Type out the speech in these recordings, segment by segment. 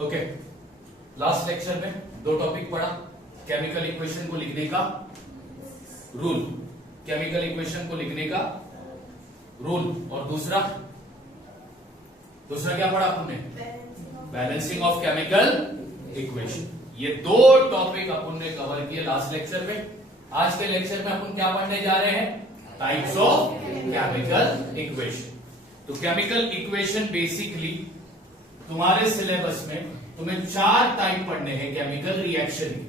Okay, last lecture में दो topic पढ़ा। केमिकल इक्वेशन को लिखने का रूल, केमिकल इक्वेशन को लिखने का रूल, और दूसरा क्या पढ़ा आपने? Balancing of chemical equation. ये दो टॉपिक अपन ने कवर किए लास्ट लेक्चर में। आज के लेक्चर में अपन क्या पढ़ने जा रहे हैं? Types of chemical equation. तो केमिकल इक्वेशन बेसिकली तुम्हारे सिलेबस में तुम्हें 4 टाइप पढ़ने हैं केमिकल रिएक्शन की।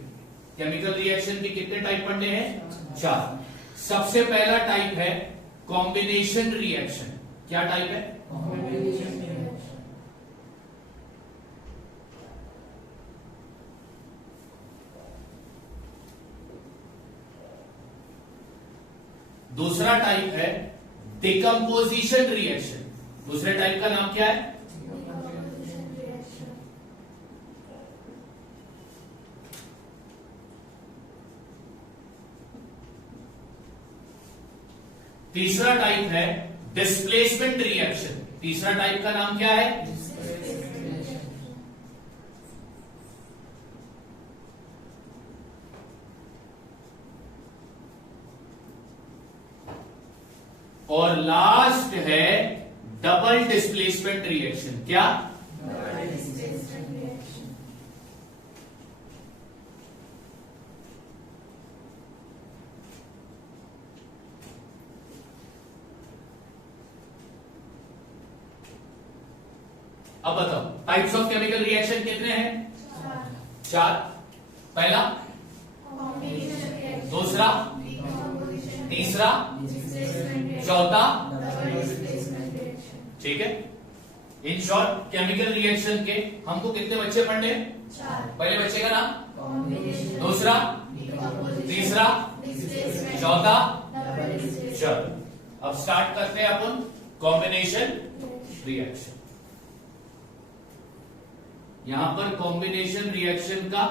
केमिकल रिएक्शन के कितने टाइप पढ़ने हैं? 4। सबसे पहला टाइप है कॉम्बिनेशन रिएक्शन। क्या टाइप है? कॉम्बिनेशन। दूसरा टाइप है डिकम्पोजिशन रिएक्शन। दूसरे टाइप का नाम क्या है? तीसरा टाइप है डिस्प्लेसमेंट रिएक्शन। तीसरा टाइप का नाम क्या है? और लास्ट है डबल डिस्प्लेसमेंट रिएक्शन। क्या? Double displacement reaction. अब बताओ टाइप्स ऑफ केमिकल रिएक्शन कितने हैं? 4। पहला, दूसरा, तीसरा, चौथा। ठीक है। इन शॉर्ट केमिकल रिएक्शन के हमको कितने बच्चे पढ़ने हैं? 4। पहले बच्चे का नाम, दूसरा, तीसरा, चौथा। चलो अब स्टार्ट करते हैं अपन कॉम्बिनेशन रिएक्शन। यहां पर कॉम्बिनेशन रिएक्शन का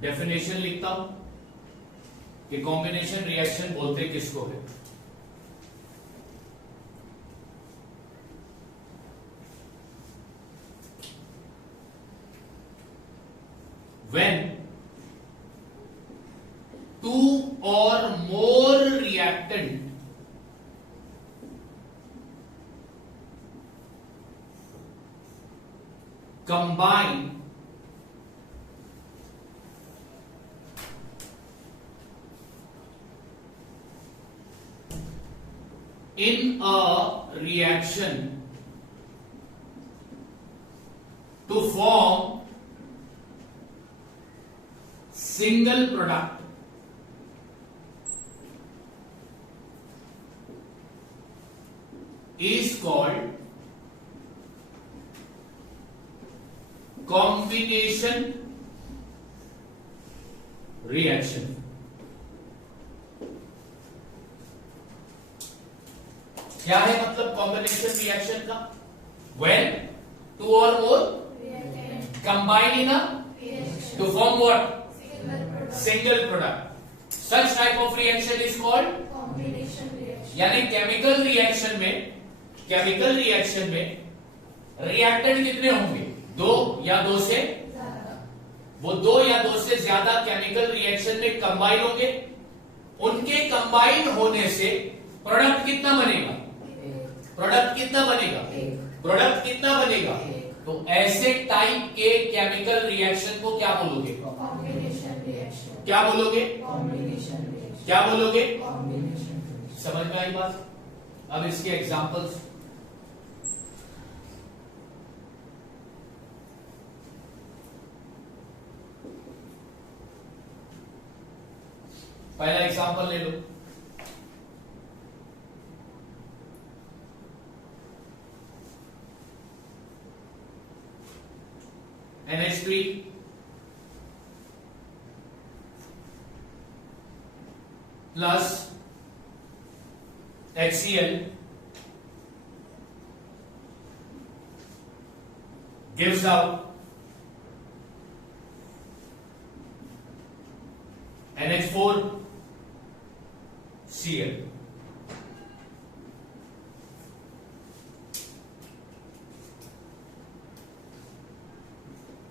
डेफिनेशन लिखता हूं कि कॉम्बिनेशन रिएक्शन बोलते किसको है। When 2 or more reactant combine in a reaction to form single product is called combination reaction। क्या है मतलब कॉम्बिनेशन रिएक्शन का? When 2 or more combine in a to form what? Single product. Such type of reaction is called combination reaction. यानी chemical reaction में reactant कितने होंगे? 2 या 2 से ज्यादा। वो 2 या 2 से ज्यादा केमिकल रिएक्शन में कंबाइन होंगे। उनके कंबाइन होने से प्रोडक्ट कितना बनेगा? प्रोडक्ट कितना बनेगा? तो ऐसे टाइप के केमिकल रिएक्शन को क्या बोलोगे? Combination reaction. क्या बोलोगे? Combination reaction. क्या बोलोगे? Combination reaction. समझ में आई बात? अब इसके एग्जांपल्स। पहला एग्जांपल ले लो। NH3 plus HCl gives out NH4 Cl.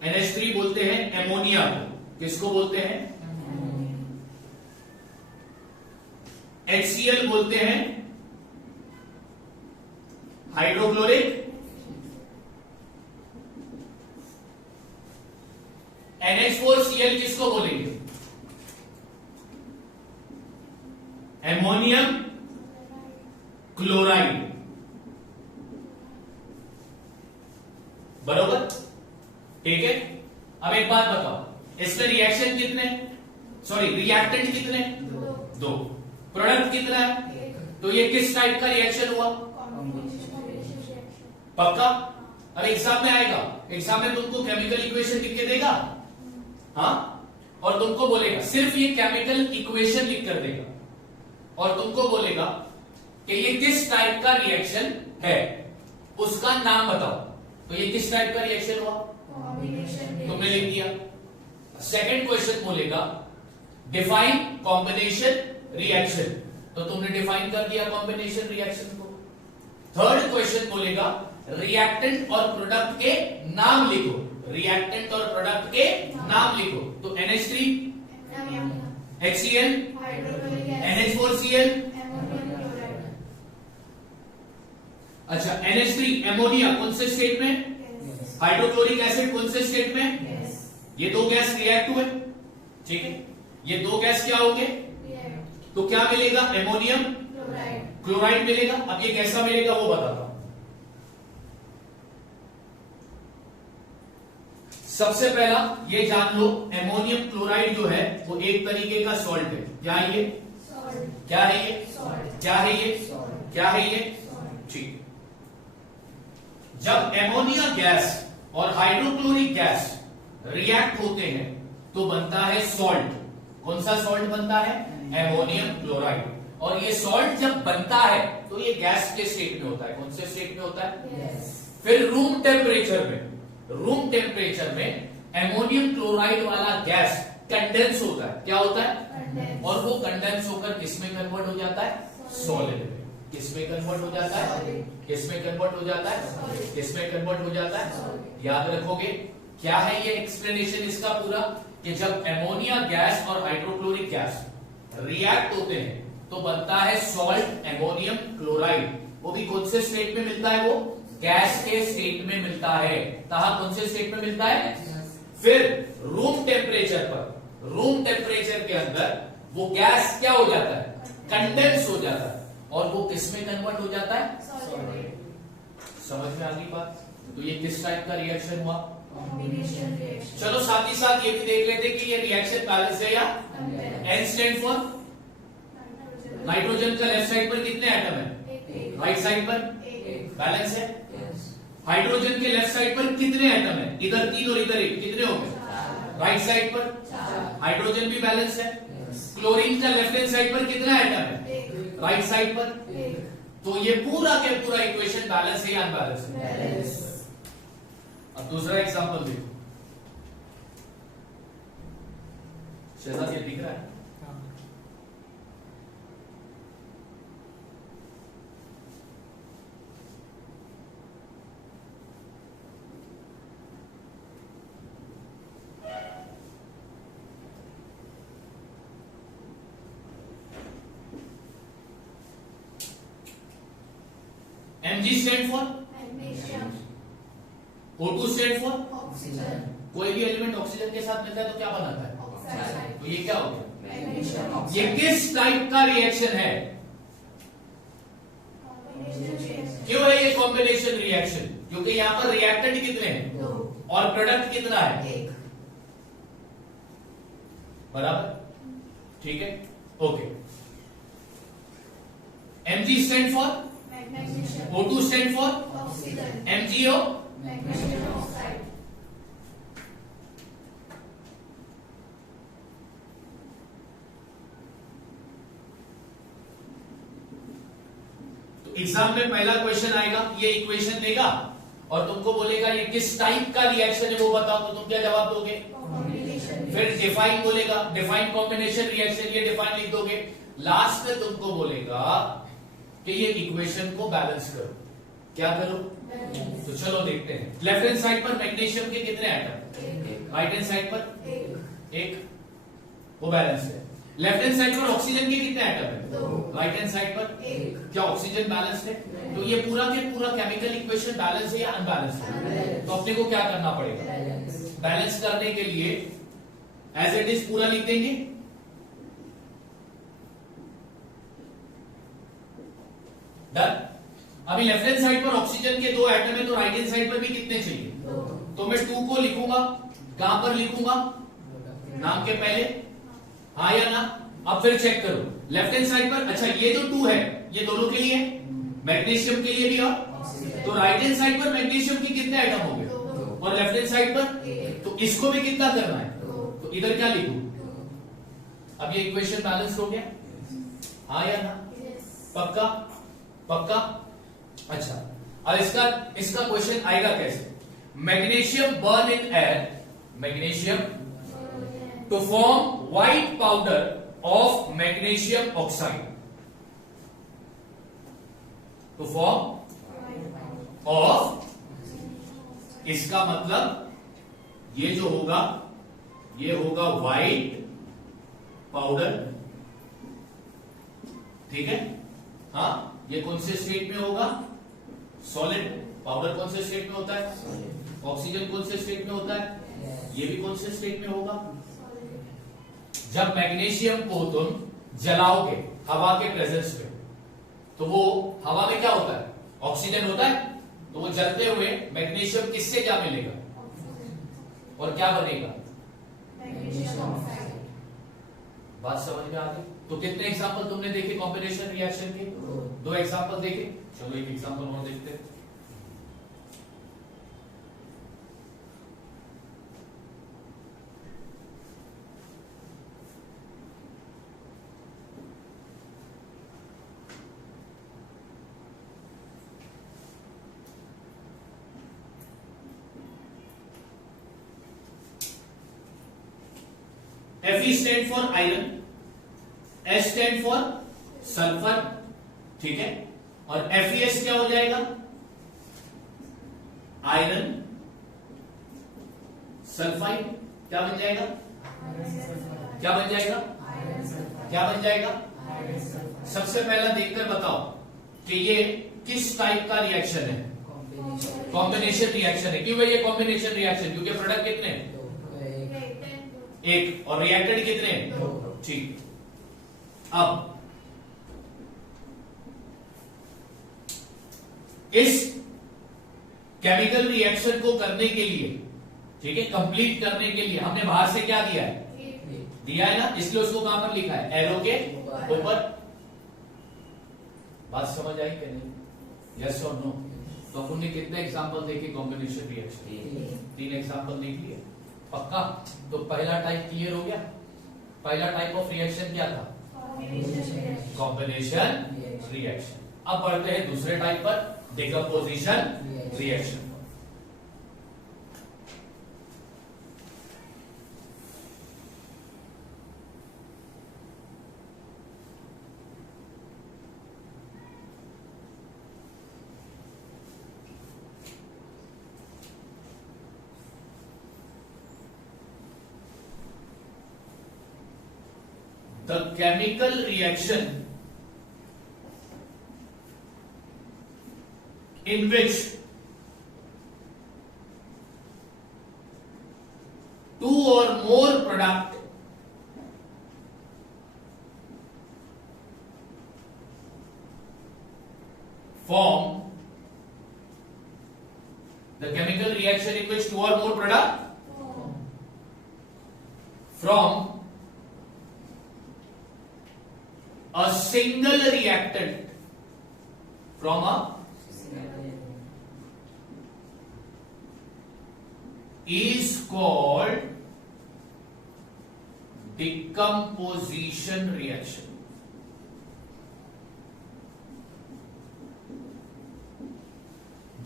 NH3 बोलते हैं एमोनिया को। किसको बोलते हैं? HCl बोलते हैं हाइड्रोक्लोरिक। NH4Cl किसको बोलेंगे? Ammonium chloride. बरोबर, ठीक है। अब एक बात बताओ, इसमें रिएक्शन कितने, सॉरी रिएक्टेंट कितने? दो। प्रोडक्ट कितना है? तो ये किस टाइप का रिएक्शन हुआ? पक्का? अरे एग्जाम में आएगा, एग्जाम में तुमको केमिकल इक्वेशन लिख के देगा, हाँ, और तुमको बोलेगा सिर्फ ये केमिकल इक्वेशन लिख कर देगा और तुमको बोलेगा कि ये किस टाइप का रिएक्शन है, उसका नाम बताओ। तो ये किस टाइप का रिएक्शन हुआ? तुमने लिख दिया। सेकंड क्वेश्चन बोलेगा डिफाइन कॉम्बिनेशन रिएक्शन, तो तुमने डिफाइन कर दिया कॉम्बिनेशन रिएक्शन को। थर्ड क्वेश्चन बोलेगा रिएक्टेंट और प्रोडक्ट के नाम लिखो, रिएक्टेंट और प्रोडक्ट के नाम लिखो। तो NH3, HCl, NH4Cl, अच्छा NH3 एमोनिया कौन से स्टेट में? हाइड्रोक्लोरिक एसिड कौन से स्टेट में? ये दो गैस रिएक्ट हुए, ठीक है, ये दो गैस क्या होंगे? तो क्या मिलेगा? एमोनियम क्लोराइड मिलेगा। अब ये कैसा मिलेगा वो बताता हूं। सबसे पहला ये जान लो, एमोनियम क्लोराइड जो है वो एक तरीके का सॉल्ट है। क्या है ये? क्या है ये? क्या है ये? क्या है ये? ठीक। जब एमोनिया गैस और हाइड्रोक्लोरिक गैस रिएक्ट होते हैं तो बनता है सॉल्ट। कौन सा सॉल्ट बनता है? Ammonium chloride. और ये सॉल्ट जब बनता है तो ये गैस के स्टेट में होता है। कौन से स्टेट में होता है? फिर रूम टेम्परेचर में एमोनियम क्लोराइड वाला गैस कंडेंस होता है। क्या होता है? और वो कंडेंस होकर किसमें कन्वर्ट हो जाता है? सॉलिड में। किसमें कन्वर्ट हो जाता है? किसमें कन्वर्ट हो जाता है? किसमें कन्वर्ट हो जाता है? याद रखोगे। क्या है ये एक्सप्लेनेशन इसका पूरा, कि जब एमोनिया गैस और हाइड्रोक्लोरिक गैस रिएक्ट होते हैं तो बनता है सॉल्ट एमोनियम क्लोराइड। वो भी कौन से स्टेट में मिलता है? वो गैस के स्टेट में मिलता है। कहा कौन से स्टेट में मिलता है? फिर रूम टेम्परेचर के अंदर वो गैस क्या हो जाता है? कंडेंस हो जाता है। और वो किसमें कन्वर्ट हो जाता है? समझ में आ गई बात? तो ये किस टाइप का रिएक्शन हुआ? चलो साथ ही साथ ये भी देख लेते कि ये रिएक्शन बैलेंस है या? N स्टैंड फॉर नाइट्रोजन का लेफ्ट साइड पर कितने एटम है? राइट साइड पर बैलेंस है। हाइड्रोजन के लेफ्ट साइड पर कितने एटम है? इधर 3 और इधर 1, कितने हो गए? राइट साइड पर हाइड्रोजन भी बैलेंस है। क्लोरीन का लेफ्ट हैंड साइड पर कितना एटम है? राइट साइड पर। तो ये पूरा के पूरा इक्वेशन बैलेंस है या अनबैलेंस है? अब दूसरा एग्जांपल देखो। शहजाद ये दिख रहा है? Mg stand for O2 stand for oxygen. कोई भी एलिमेंट ऑक्सीजन के साथ मिलता है तो क्या बनाता है? ऑक्साइड। तो ये क्या हो गया? मैग्नीशियम ये किस टाइप का रिएक्शन है? क्यों है ये कॉम्बिनेशन रिएक्शन? क्योंकि यहां पर रिएक्टेंट कितने हैं? 2 और प्रोडक्ट कितना है? 1। बराबर, ठीक है, okay. Mg stand for magnesium O2 stand for oxygen. MgO। Magnesium oxide. तो एग्जाम में पहला क्वेश्चन आएगा, ये इक्वेशन देगा और तुमको बोलेगा ये किस टाइप का रिएक्शन है वो बताओ, तो तुम क्या जवाब दोगे? कॉम्बिनेशन। फिर डिफाइन बोलेगा, डिफाइन कॉम्बिनेशन रिएक्शन, ये डिफाइन लिख दोगे। लास्ट में तुमको बोलेगा कि ये इक्वेशन को बैलेंस करो। क्या करो? बैलेंस। तो चलो देखते हैं। लेफ्ट हैंड साइड पर मैग्नीशियम के कितने एटम? एक। राइट हैंड साइड पर एक। एक, वो बैलेंस है। लेफ्ट हैंड साइड पर ऑक्सीजन के कितने एटम है? दो। राइट हैंड साइड पर एक। क्या ऑक्सीजन बैलेंस है? तो ये पूरा के पूरा केमिकल इक्वेशन बैलेंस है या अनबैलेंस है? Unbalanced। तो अपने को क्या करना पड़ेगा? बैलेंस। बैलेंस करने के लिए एज इट इज पूरा लिख देंगे। डन। अभी लेफ्ट हैंड साइड पर ऑक्सीजन के दो एटम है, तो राइट हैंड साइड पर भी कितने चाहिए? दो। तो मैं 2 को लिखूंगा, कहां पर लिखूंगा? नाम के पहले, हाँ या ना? अब फिर चेक करो लेफ्ट हैंड साइड पर। अच्छा, ये जो 2 है ये दोनों के लिए, मैग्नीशियम के लिए भी। और तो राइट हैंड साइड पर मैग्नीशियम के कितने एटम हो गए? दो। और लेफ्ट हैंड साइड पर एक। तो इसको भी कितना करना है? दो। तो इधर क्या लिखूं? दो। अब ये इक्वेशन बैलेंस हो गया, हाँ या ना? यस। पक्का? पक्का? अच्छा, अब इसका इसका क्वेश्चन आएगा कैसे? Magnesium burn in air, magnesium to form white powder of magnesium oxide, to form of, इसका मतलब ये जो होगा ये होगा व्हाइट पाउडर, ठीक है? हाँ, ये कौन से स्टेट में होगा? सॉलिड। पाउडर कौन से स्टेट में होता है? ऑक्सीजन कौन से स्टेट में होता है? ये भी कौन से स्टेट में होगा? जब मैग्नीशियम को तुम जलाओगे हवा के प्रेजेंस में, तो वो हवा में क्या होता है? ऑक्सीजन होता है। तो वो जलते हुए मैग्नीशियम किससे क्या मिलेगा और क्या बनेगा? Magnesium oxide. बात समझ में आ गई? तो कितने एग्जांपल तुमने देखे कॉम्बिनेशन रिएक्शन के? 2 एग्जांपल देखे। चलो एक एग्जांपल और देखते हैं। Fe stand for iron, S stand for sulphur, ठीक है? और FeS क्या हो जाएगा? Iron sulphide. क्या बन जाएगा? क्या बन जाएगा? क्या बन जाएगा? सबसे पहला देखकर बताओ कि ये किस टाइप का रिएक्शन है? कॉम्बिनेशन रिएक्शन है। क्यों भाई ये कॉम्बिनेशन रिएक्शन? क्योंकि प्रोडक्ट कितने हैं? एक, और रिएक्टेड कितने हैं? ठीक। अब इस केमिकल रिएक्शन को करने के लिए, ठीक है, कंप्लीट करने के लिए हमने बाहर से क्या दिया है? दिया है ना, इसलिए उसको कहां पर लिखा है? एरो के ऊपर। बात समझ आई कि नहीं? यस और नो? तो अपन ने कितने एग्जांपल देखे कॉम्बिनेशन रिएक्शन? 3 एग्जांपल देख लिए। पक्का? तो पहला टाइप क्लियर हो गया। पहला टाइप ऑफ रिएक्शन क्या था? Combination reaction. अब बढ़ते हैं दूसरे टाइप पर, decomposition reaction. The chemical reaction in which 2 or more product form, the chemical reaction in which 2 or more product from a single reactant, from a is called decomposition reaction.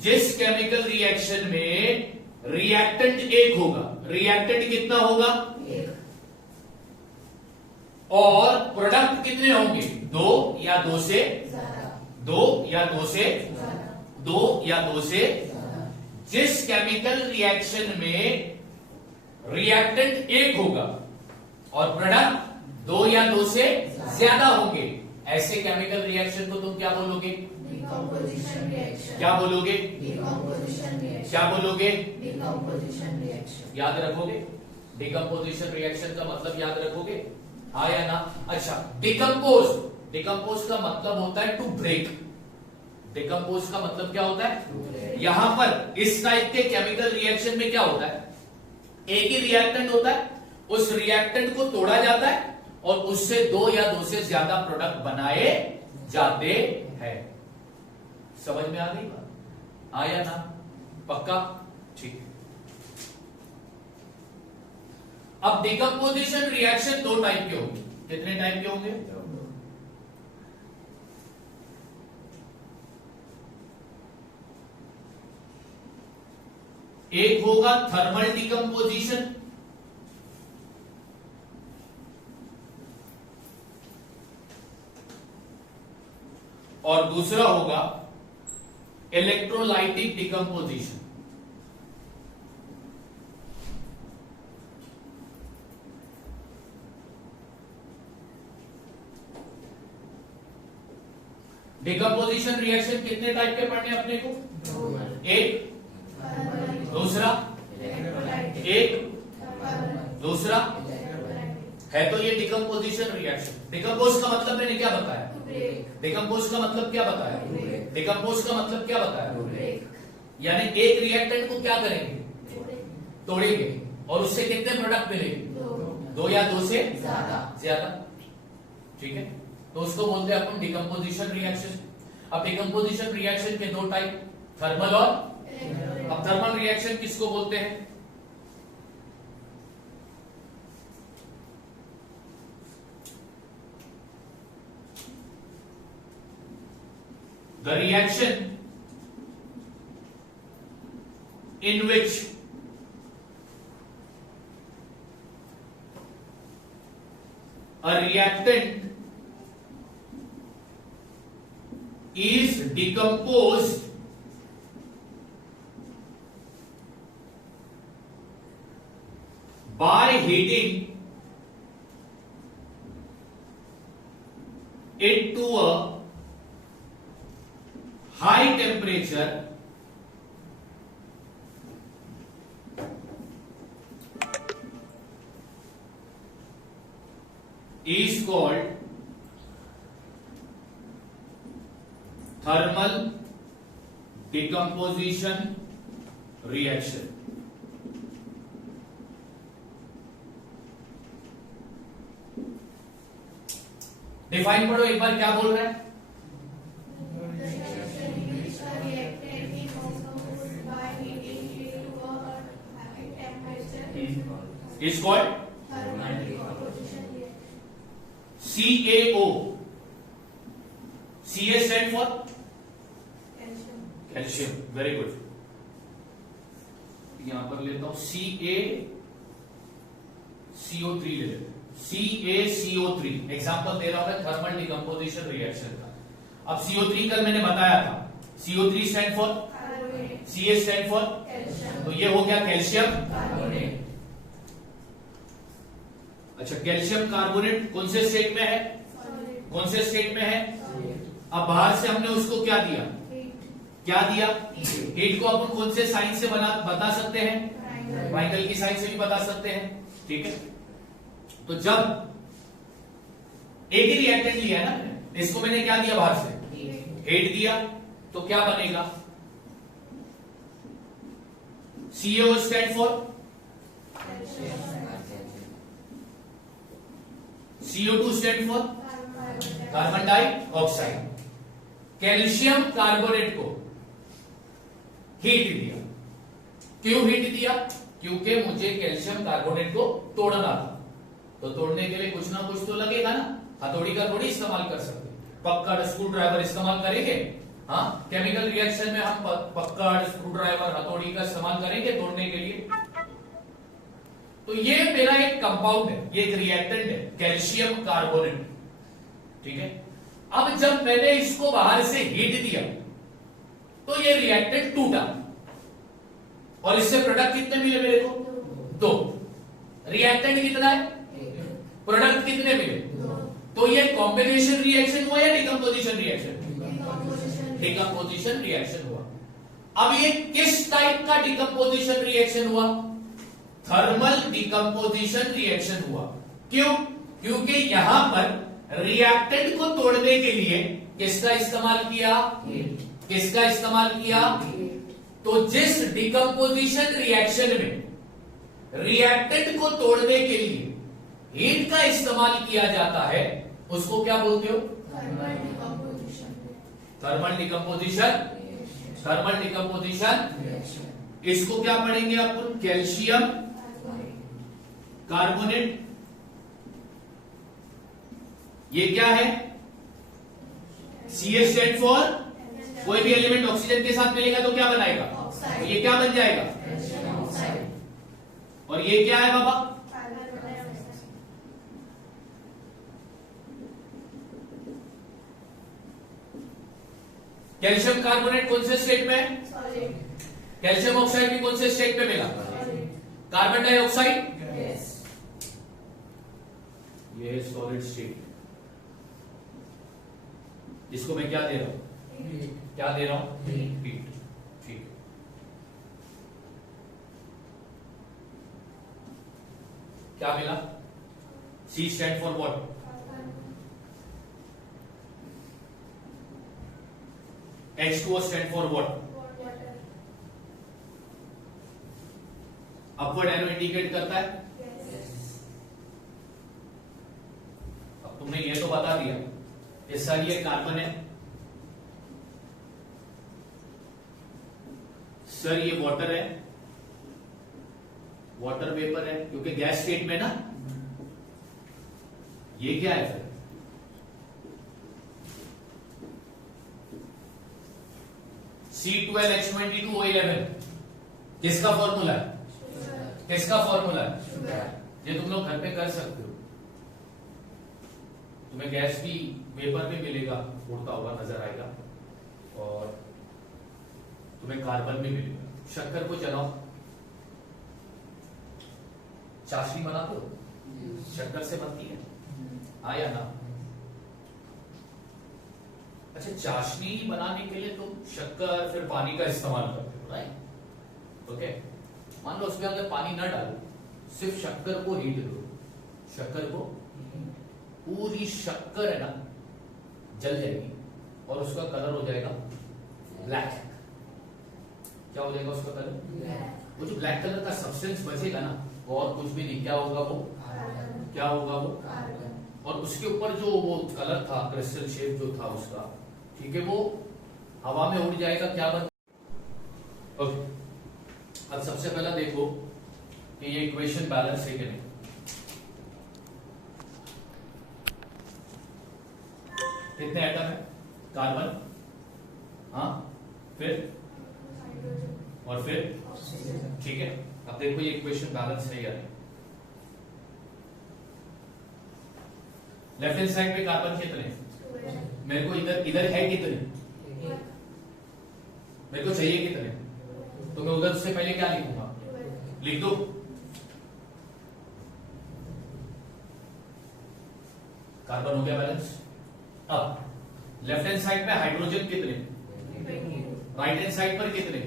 जिस chemical reaction में reactant एक होगा, reactant कितना होगा? और product कितने होंगे? 2 या 2 से दो या दो से जिस केमिकल रिएक्शन में रिएक्टेंट एक होगा और प्रोडक्ट दो या दो से ज्यादा होंगे, ऐसे केमिकल रिएक्शन को तुम क्या बोलोगे? Decomposition reaction. क्या बोलोगे? Decomposition reaction. क्या बोलोगे? Decomposition reaction. याद रखोगे? डिकम्पोजिशन रिएक्शन का मतलब याद रखोगे? हाँ या ना? अच्छा, डिकम्पोज, डिकम्पोज का मतलब होता है टू ब्रेक। डिकम्पोज का मतलब क्या होता है? यहां पर इस टाइप के केमिकल रिएक्शन में क्या होता है? एक ही रिएक्टेंट होता है, उस रिएक्टेंट को तोड़ा जाता है और उससे दो या दो से ज्यादा प्रोडक्ट बनाए जाते हैं। समझ में आ गई बात? हाँ या ना? पक्का? ठीक। अब डिकम्पोजिशन रिएक्शन दो टाइप के होंगे। कितने टाइप के होंगे? एक होगा थर्मल डिकम्पोजिशन, और दूसरा होगा इलेक्ट्रोलाइटिक डिकम्पोजिशन। डिकम्पोजिशन रिएक्शन कितने टाइप के पढ़ने हैं अपने को? एक, दूसरा, एक, दूसरा है। तो ये डिकम्पोजिशन रिएक्शन। डिकम्पोज का मतलब मैंने क्या बताया? डिकम्पोज का मतलब क्या बताया? डिकम्पोज का मतलब क्या बताया? यानी एक रिएक्टेंट को क्या करेंगे? तोड़ेंगे और उससे कितने प्रोडक्ट मिलेंगे? दो या दो से ज्यादा। ठीक है, तो उसको बोलते हैं अपन डिकम्पोजिशन रिएक्शन। अब डिकम्पोजिशन रिएक्शन के दो टाइप, थर्मल और, अब थर्मल रिएक्शन किसको बोलते हैं? The reaction in which a reactant is decomposed by heating it to a high temperature is called thermal decomposition reaction। Define पढ़ो एक बार, क्या बोल रहा है? Is called CaO। Ca stand for calcium. Very good. यहां पर लेता हूं CaCO3 ले लेते। CaCO3 एग्जांपल दे रहा हूं मैं थर्मल डिकम्पोजिशन रिएक्शन का। अब CO3 कल मैंने बताया था, CO3 stand for, Ca stand for, तो ये हो गया कैल्शियम कार्बोनेट। अच्छा, कैल्शियम कार्बोनेट कौन से स्टेट में है? कौन से स्टेट में है? अब बाहर से हमने उसको क्या दिया? क्या दिया? हीट को अपन कौन से साइन से बता सकते हैं? माइकल की साइन से भी बता सकते हैं। ठीक है, तो जब एक ही रिएक्टेंट लिया है ना, इसको मैंने क्या दिया बाहर से? हीट दिया, तो क्या बनेगा? CaO stand for, CO2 stand for carbon dioxide. Calcium carbonate को हीट दिया। क्यों हीट दिया? क्योंकि मुझे कैल्शियम कार्बोनेट को तोड़ना था, तो तोड़ने के लिए कुछ ना कुछ तो लगेगा ना। हथौड़ी का थोड़ी इस्तेमाल कर सकते, पक्कड़ स्क्रू ड्राइवर इस्तेमाल करेंगे। हाँ, केमिकल रिएक्शन में हम पक्कड़, स्क्रू ड्राइवर, हथौड़ी का इस्तेमाल करेंगे तोड़ने के लिए। तो ये मेरा एक कंपाउंड है, ये एक रिएक्टेंट है, कैल्शियम कार्बोनेट। ठीक है, अब जब मैंने इसको बाहर से हीट दिया तो ये रिएक्टेंट टूटा और इससे प्रोडक्ट कितने मिले मेरे को? 2। रिएक्टेंट कितना है? प्रोडक्ट कितने मिले? तो ये कॉम्बिनेशन रिएक्शन हुआ या डिकम्पोजिशन रिएक्शन? डिकम्पोजिशन रिएक्शन हुआ। अब ये किस टाइप का डिकम्पोजिशन रिएक्शन हुआ? थर्मल डिकम्पोजिशन रिएक्शन हुआ। क्यों? क्योंकि यहां पर रिएक्टेंट को तोड़ने के लिए किसका इस्तेमाल किया? किसका इस्तेमाल किया? तो जिस डिकम्पोजिशन रिएक्शन में रिएक्टेंट को तोड़ने के लिए हीट का इस्तेमाल किया जाता है उसको क्या बोलते हो? Thermal decomposition. Thermal decomposition. इसको क्या पढ़ेंगे अपन? Calcium carbonate. ये क्या है? CH स्टैंड फॉर कोई भी एलिमेंट ऑक्सीजन के साथ मिलेगा तो क्या बनाएगा? तो ये क्या बन जाएगा? और ये क्या है बाबा? कैल्शियम कार्बोनेट कौन से स्टेट में है? कैल्शियम ऑक्साइड भी कौन से स्टेट में मिला? Carbon dioxide. ये है सॉलिड स्टेट। इसको मैं क्या दे रहा हूं? क्या दे रहा हूं? हीट। ठीक है। क्या मिला? C stand for what? H2O stand for what? Upward arrow indicate करता है। अब तुमने ये तो बता दिया ये सर ये कार्बन है, सर ये वाटर है, वाटर वेपर है क्योंकि गैस स्टेट में ना। ये क्या है फिर? C12H22O11 किसका फॉर्मूला है? किसका फॉर्मूला है? ये तुम लोग घर पे कर सकते हो। तुम्हें गैस भी वेपर भी मिलेगा, उड़ता हुआ नजर आएगा, और तुम्हें कार्बन भी मिलेगा। शक्कर को चलाओ, चाशनी बनाते हो, शक्कर से बनती है, हाँ या ना? अच्छा, चाशनी बनाने के लिए तुम शक्कर फिर पानी का इस्तेमाल करते हो, राइट? ओके, मान लो उसके अंदर पानी ना डालो, सिर्फ शक्कर को हीट दो, शक्कर को, पूरी शक्कर है ना जल जाएगी और उसका कलर हो जाएगा ब्लैक। क्या हो जाएगा उसका कलर? वो जो ब्लैक कलर का सब्सटेंस बचेगा ना वो और कुछ भी नहीं, क्या होगा वो? क्या होगा वो? और उसके ऊपर जो वो कलर था, क्रिस्टल शेप जो था उसका, ठीक है, वो हवा में उड़ जाएगा, क्या बन? ओके, अब सबसे पहला देखो कि ये इक्वेशन बैलेंस है कि नहीं। कितने एटम है? कार्बन, हाँ, फिर और फिर, ठीक है। अब देखो ये इक्वेशन बैलेंस है या नहीं। लेफ्ट हैंड साइड पे कार्बन कितने? मेरे को इधर है कितने? मेरे को चाहिए कितने? तो मैं उधर से पहले क्या लिखूंगा? लिख दो। कार्बन हो गया बैलेंस। अब लेफ्ट हैंड साइड पे हाइड्रोजन कितने? राइट हैंड साइड पर कितने?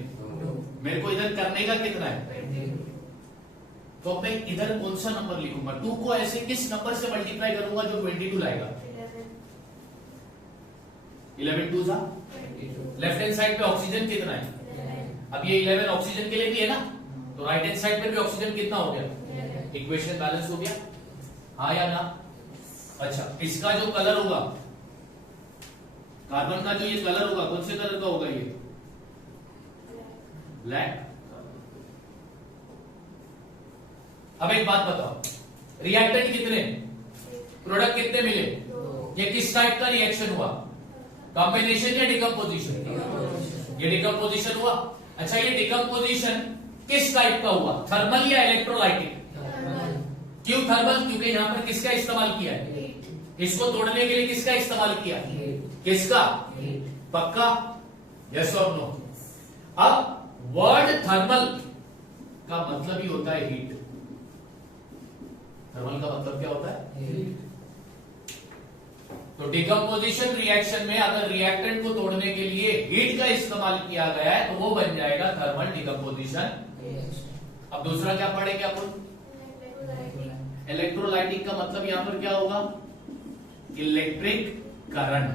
मेरे को इधर करने का कितना है? तो मैं इधर कौन सा नंबर लिखूंगा? 2 को ऐसे किस नंबर से मल्टीप्लाई करूंगा जो 22 लाएगा? 11 2 था। लेफ्ट हैंड साइड पे ऑक्सीजन कितना है? अब ये 11 ऑक्सीजन के लिए भी है ना, तो राइट हैंड साइड पे भी ऑक्सीजन कितना हो गया? इक्वेशन बैलेंस हो गया, हाँ या ना? अच्छा, इसका जो कलर होगा, कार्बन का जो ये कलर होगा, कौन से कलर का होगा? ये ब्लैक। अब एक बात बताओ, रिएक्टेंट कितने, प्रोडक्ट कितने मिले? ये किस टाइप का रिएक्शन हुआ? कॉम्बिनेशन या डिकम्पोजिशन? ये डिकम्पोजिशन हुआ। अच्छा, ये डिकम्पोजिशन किस टाइप का हुआ? थर्मल या इलेक्ट्रोलाइटिक? क्यों थर्मल? क्योंकि यहां पर किसका इस्तेमाल किया है? इसको तोड़ने के लिए किसका इस्तेमाल किया? किसका? पक्का? यस और नो? अब वर्ड थर्मल का मतलब ही होता है हीट। थर्मल का मतलब क्या होता है? तो डिकम्पोजिशन रिएक्शन में अगर रिएक्टेंट को तोड़ने के लिए हीट का इस्तेमाल किया गया है तो वो बन जाएगा थर्मल डिकम्पोजिशन। अब दूसरा क्या पढ़ेंगे अपन? इलेक्ट्रोलाइटिक का मतलब यहां पर क्या होगा? Electric current.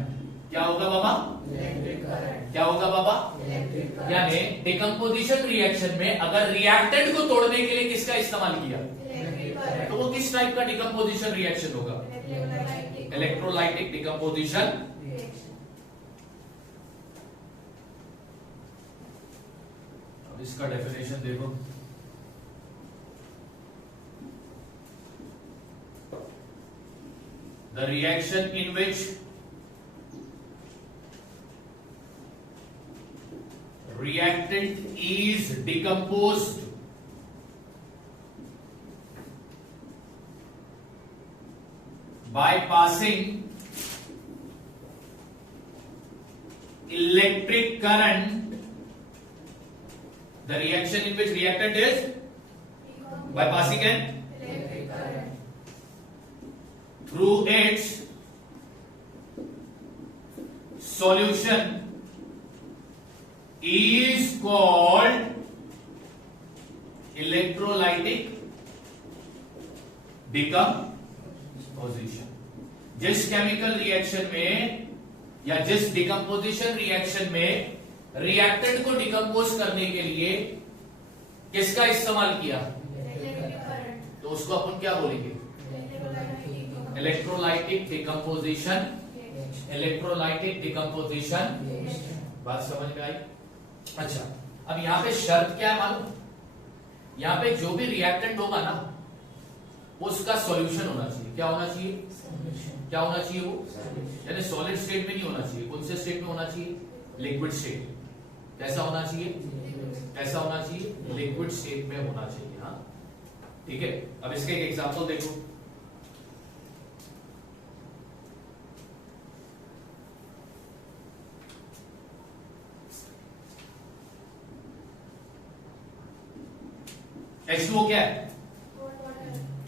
क्या होगा बाबा? Electric current. क्या होगा बाबा? Electric current. यानी डिकम्पोजिशन रिएक्शन में अगर रिएक्टेंट को तोड़ने के लिए किसका इस्तेमाल किया इलेक्ट्रिक करंट। तो वो किस टाइप का डिकम्पोजिशन रिएक्शन होगा? Electrolytic decomposition. अब इसका डेफिनेशन देखो। The reaction in which reactant is decomposed by passing electric current. The reaction in which reactant is by passing an electric current. through its solution is called electrolytic decomposition। जिस chemical reaction में या जिस decomposition reaction में reactant को decompose करने के लिए किसका इस्तेमाल किया इलेक्ट्रिक करंट। तो उसको अपन क्या बोलेंगे? Electrolytic decomposition. Electrolytic decomposition. बात समझ में आई? अच्छा, अब यहां पे शर्त क्या है मालूम? यहां पे जो भी रिएक्टेंट होगा ना वो उसका सॉल्यूशन होना चाहिए। क्या होना चाहिए? क्या होना चाहिए? वो यानी सॉलिड स्टेट में नहीं होना चाहिए। कौन से स्टेट में होना चाहिए? Liquid state. कैसा होना चाहिए? कैसा होना चाहिए? लिक्विड स्टेट में होना चाहिए। हाँ, ठीक है। अब इसके एक एग्जांपल देखो। H2O क्या है?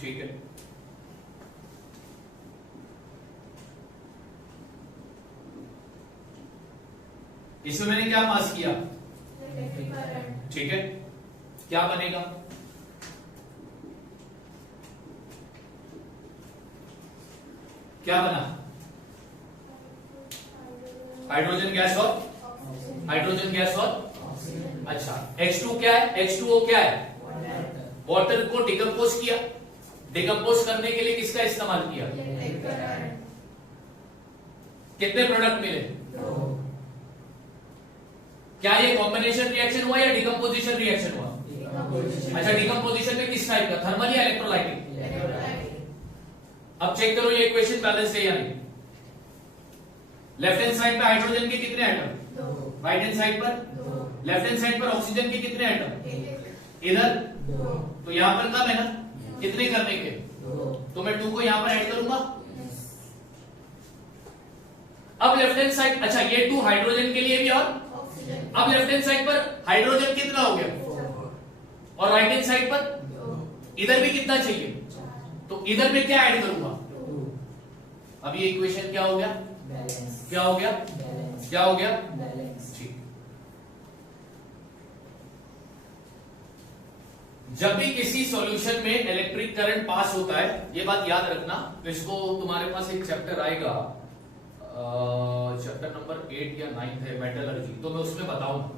ठीक है। इसमें मैंने क्या पास किया? Electric current. ठीक है, क्या बनेगा? क्या बना? हाइड्रोजन गैस और हाइड्रोजन गैस और अच्छा, H2 क्या है? H2O क्या है? वाटर को डिकम्पोज किया। डिकम्पोज करने के लिए किसका इस्तेमाल किया? Electric current. कितने प्रोडक्ट मिले? क्या ये कॉम्बिनेशन रिएक्शन हुआ या डिकम्पोजिशन रिएक्शन हुआ? अच्छा, डिकम्पोजिशन में किस टाइप का? थर्मल या इलेक्ट्रोलाइटिक? अब चेक करो ये इक्वेशन बैलेंस है या नहीं। लेफ्ट हैंड साइड पे हाइड्रोजन के कितने एटम? राइट हैंड साइड पर? लेफ्ट हैंड साइड पर ऑक्सीजन के कितने एटम? इधर तो यहां पर कम है ना? कितने करने के? तो मैं 2 को यहां पर ऐड करूंगा। अब लेफ्ट हैंड साइड, अच्छा ये 2 हाइड्रोजन के लिए भी और अब लेफ्ट हैंड साइड पर हाइड्रोजन कितना हो गया और राइट हैंड साइड पर इधर भी कितना चाहिए? तो इधर में क्या ऐड करूंगा? अब ये इक्वेशन क्या हो गया? क्या हो गया? क्या हो गया? ठीक। जब भी किसी सॉल्यूशन में इलेक्ट्रिक करंट पास होता है, ये बात याद रखना। तो इसको तुम्हारे पास एक चैप्टर आएगा, चैप्टर नंबर 8 या 9 है, मेटलर्जी, तो मैं उसमें बताऊंगा।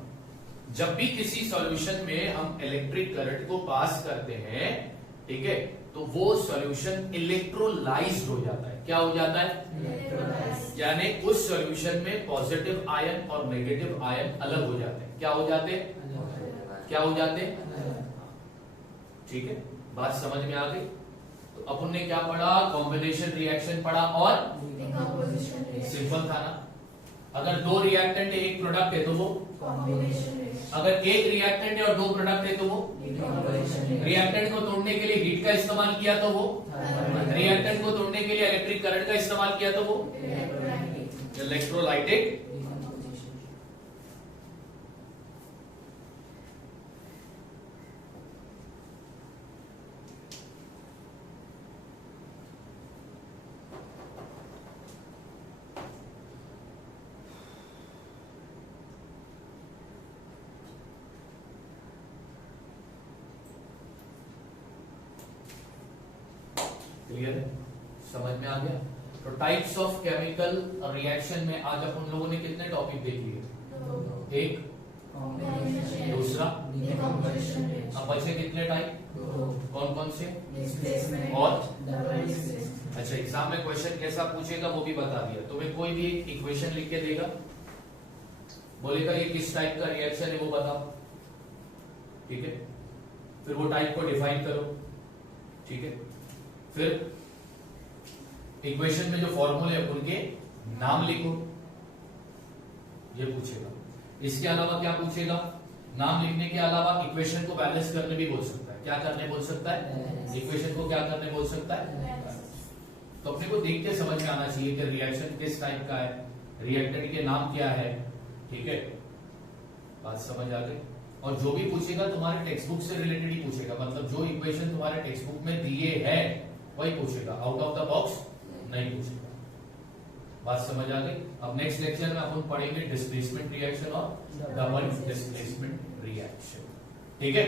जब भी किसी सॉल्यूशन में हम इलेक्ट्रिक करंट को पास करते हैं, ठीक है, तो वो सॉल्यूशन इलेक्ट्रोलाइज्ड हो जाता है। क्या हो जाता है? यानी उस सॉल्यूशन में पॉजिटिव आयन और नेगेटिव आयन अलग हो जाते हैं। क्या हो जाते हैं? क्या हो जाते हैं? ठीक है, बात समझ में आ गई। तो अपन ने क्या पढ़ा? कॉम्बिनेशन रिएक्शन पढ़ा और सिंपल था ना। अगर 2 रिएक्टेंट है, 1 प्रोडक्ट है तो वो अगर 1 रिएक्टेंट है और 2 प्रोडक्ट है तो वो रिएक्टेंट को तोड़ने के लिए हीट का इस्तेमाल किया तो वो रिएक्टेंट को तोड़ने के लिए इलेक्ट्रिक करंट का इस्तेमाल किया तो वो इलेक्ट्रोलाइटिक क्लियर है, समझ में आ गया। तो टाइप्स ऑफ केमिकल रिएक्शन में आज अपन लोगों ने कितने टॉपिक देख लिए? एक, दूसरा, अब बचे कितने टाइप? कौन कौन से? और अच्छा, एग्जाम में क्वेश्चन कैसा पूछेगा वो भी बता दिया। तुम्हें कोई भी एक इक्वेशन लिख के देगा, बोलेगा ये किस टाइप का रिएक्शन है वो बताओ, ठीक है। फिर वो टाइप को डिफाइन करो, ठीक है। फिर इक्वेशन में जो फॉर्मूले है उनके नाम लिखो, ये पूछेगा। इसके अलावा क्या पूछेगा? नाम लिखने के अलावा इक्वेशन को बैलेंस करने भी बोल सकता है। क्या करने बोल सकता है? इक्वेशन को क्या करने बोल सकता है? तो अपने को देख के समझ में आना चाहिए कि रिएक्शन किस टाइप का है, रिएक्टेंट के नाम क्या है, ठीक है। बात समझ आ गई। और जो भी पूछेगा तुम्हारे टेक्स्ट बुक से रिलेटेड ही पूछेगा, मतलब जो इक्वेशन तुम्हारे टेक्स्ट बुक में दिए हैं वही पूछेगा, आउट ऑफ द बॉक्स नहीं पूछेगा। बात समझ आ गई। अब नेक्स्ट लेक्चर में अपन पढ़ेंगे डिस्प्लेसमेंट रिएक्शन और डबल डिस्प्लेसमेंट रिएक्शन, ठीक है।